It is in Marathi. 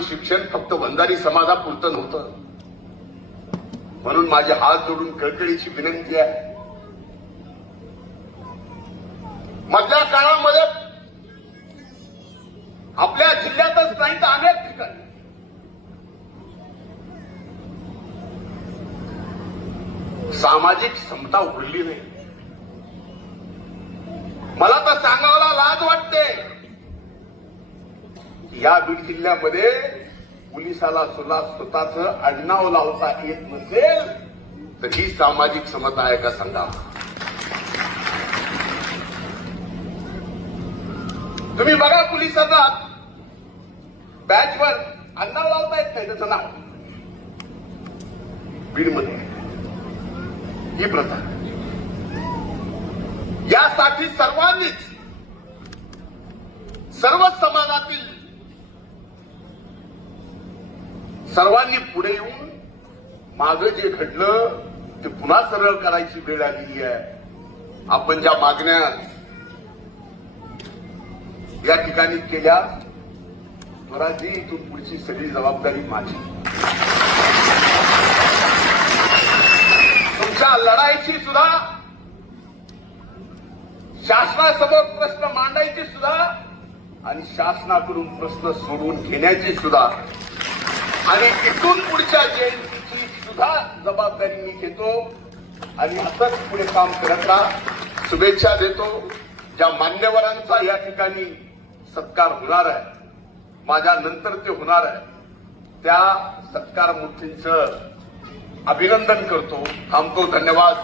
शिक्षण फक्त वंजारी समाजापुरतं नव्हतं. म्हणून माझे हात जोडून कळकळीची विनंती आहे, मधल्या काळामध्ये आपल्या जिल्ह्यातच नाही तर अनेक ठिकाणी सामाजिक समता उरली नाही. मला तर सांगायला लाज वाटते, या बीड जिल्ह्यामध्ये पोलिसाला सुद्धा स्वतःच आडनाव लावता येत नसेल तर ही सामाजिक समता आहे का सांगा. तुम्ही बघा, पोलिसांना बॅचवर आडनाव लावता येत नाही त्याचं नाव. बीडमध्ये ही प्रथा. यासाठी सर्वांनीच, सर्व समाजातील सर्वांनी पुढे येऊन मागे जे घडलं ते पुन्हा सरळ करायची वेळ आलेली आहे. आपण ज्या मागण्या या ठिकाणी केल्या, स्वराजी इथून पुढची सगळी जबाबदारी माझी. तुमच्या लढाईची सुद्धा, शासनासमोर प्रश्न मांडायचे सुद्धा आणि शासनाकडून प्रश्न सोडवून घेण्याची सुद्धा आणि इथून पुढच्या जयंतीची सुद्धा जबाबदारी मी घेतो आणि असंच पुढे काम करत राहा. शुभेच्छा देतो. ज्या मान्यवरांचा या ठिकाणी सत्कार होणार आहे, माझ्या नंतर ते होणार आहे, त्या सत्कार मूर्तींचं अभिनंदन करतो. थांबतो. धन्यवाद.